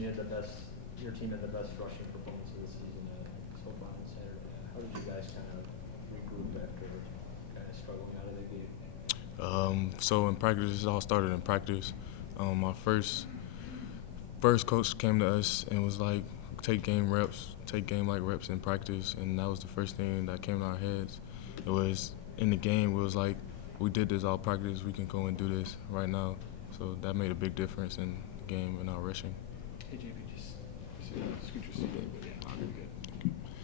mentioned your team had the best rushing performance of the season so far on Saturday. How did you guys kind of regroup after kind of struggling out of the gate? So in practice, it all started in practice. My first coach came to us and was like, take game like reps in practice, and that was the first thing that came to our heads. It was in the game. It was like, we did this all practice. We can go and do this right now. So that made a big difference in the game and our rushing. Hey, JP, just scoot your seat a little bit. Yeah, you're good.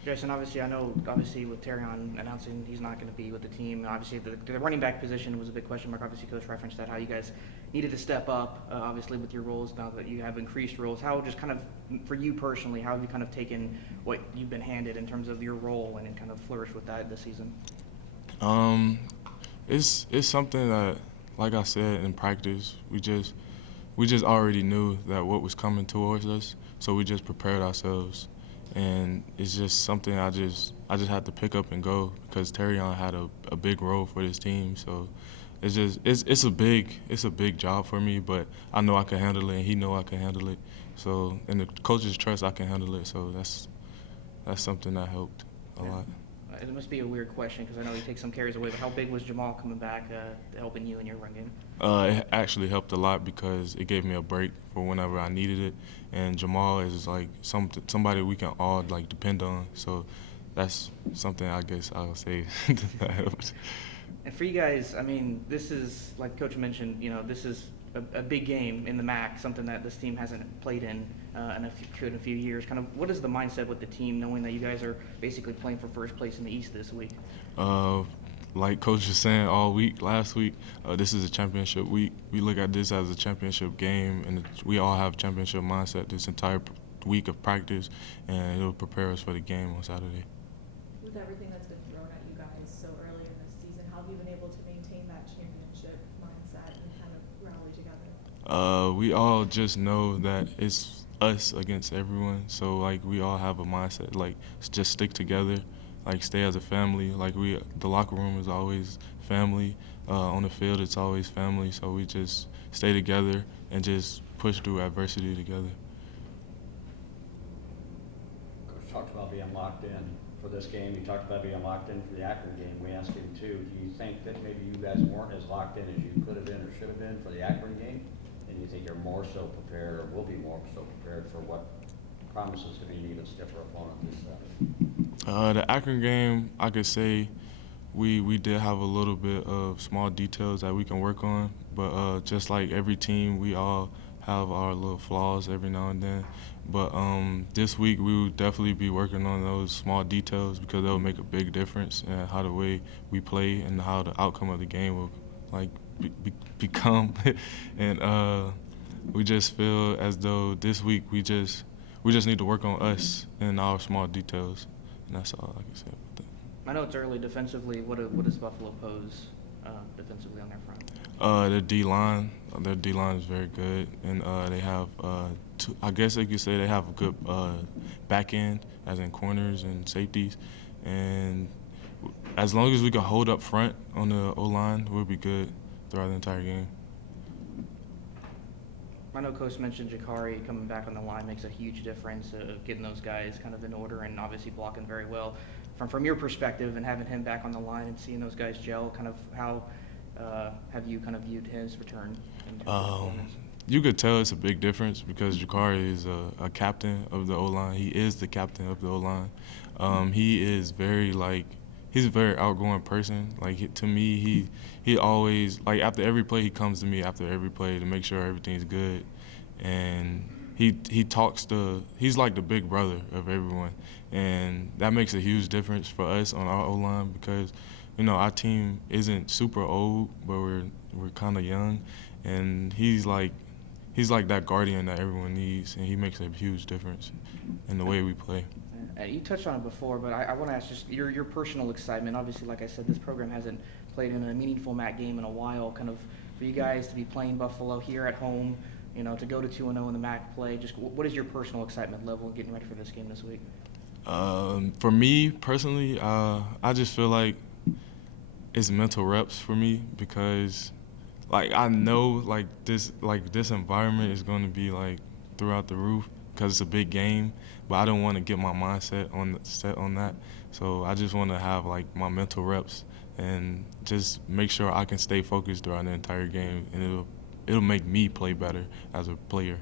Jaison, obviously with Terrion announcing he's not going to be with the team, obviously the running back position was a big question mark. Obviously, Coach referenced that, how you guys needed to step up, obviously with your roles now that you have increased roles. How, just kind of, for you personally, how have you kind of taken what you've been handed in terms of your role and kind of flourished with that this season? It's something that, like I said in practice, we just already knew that what was coming towards us, so we just prepared ourselves. And it's just something I just had to pick up and go because Terrion had a big role for this team. So it's a big job for me, but I know I can handle it, and he know I can handle it. So, and the coaches trust I can handle it. So that's something that helped a lot. It must be a weird question because I know he takes some carries away, but how big was Jamal coming back helping you in your run game? It actually helped a lot because it gave me a break for whenever I needed it, and Jamal is like somebody we can all like depend on. So that's something I guess I'll say that helped. And for you guys, I mean, this is, like Coach mentioned, this is a big game in the MAC, something that this team hasn't played in a few years. Kind of, what is the mindset with the team, knowing that you guys are basically playing for first place in the East this week? Like Coach was saying all week, last week, this is a championship week. We look at this as a championship game, and we all have championship mindset this entire week of practice, and it'll prepare us for the game on Saturday. With everything that's been thrown at you guys so early in this season, how have you been able to maintain that championship mindset and kind of rally together? We all just know that it's us against everyone. So like we all have a mindset like just stick together, like stay as a family. Like the locker room is always family. On the field, it's always family. So we just stay together and just push through adversity together. Coach talked about being locked in for this game. You talked about being locked in for the Akron game. We asked him too. Do you think that maybe you guys weren't as locked in as you could have been or should have been for the Akron game? And you think you're more so prepared, or will be more so prepared for what promises to be an even stiffer opponent this Saturday? The Akron game, I could say we did have a little bit of small details that we can work on, but just like every team, we all have our little flaws every now and then. But this week we will definitely be working on those small details because they'll make a big difference in how the way we play and how the outcome of the game will like become. And we just feel as though this week we just need to work on us and our small details, and that's all I can say about that. I know it's early defensively. What does Buffalo pose defensively on their front? Their D line is very good, and they have I guess you could say they have a good back end, as in corners and safeties, and as long as we can hold up front on the O line, we'll be good throughout the entire game. I know Coach mentioned Jakari coming back on the line makes a huge difference of getting those guys kind of in order and obviously blocking very well. From your perspective and having him back on the line and seeing those guys gel, kind of how have you kind of viewed his return in terms of performance? You could tell it's a big difference because Jakari is a captain of the O-line. He is the captain of the O-line. He is he's a very outgoing person. Like to me, he always like after every play he comes to me after every play to make sure everything's good, and he's like the big brother of everyone, and that makes a huge difference for us on our O-line because our team isn't super old, but we're kind of young, and he's like that guardian that everyone needs, and he makes a huge difference in the way we play. You touched on it before, but I want to ask just your personal excitement. Obviously, like I said, this program hasn't played in a meaningful MAC game in a while. Kind of for you guys to be playing Buffalo here at home, to go to 2-0 in the MAC play. Just what is your personal excitement level getting ready for this game this week? For me personally, I just feel like it's mental reps for me because like I know like this environment is going to be like throughout the roof, because it's a big game, but I don't want to get my mindset set on that. So I just want to have like my mental reps and just make sure I can stay focused throughout the entire game, and it'll make me play better as a player.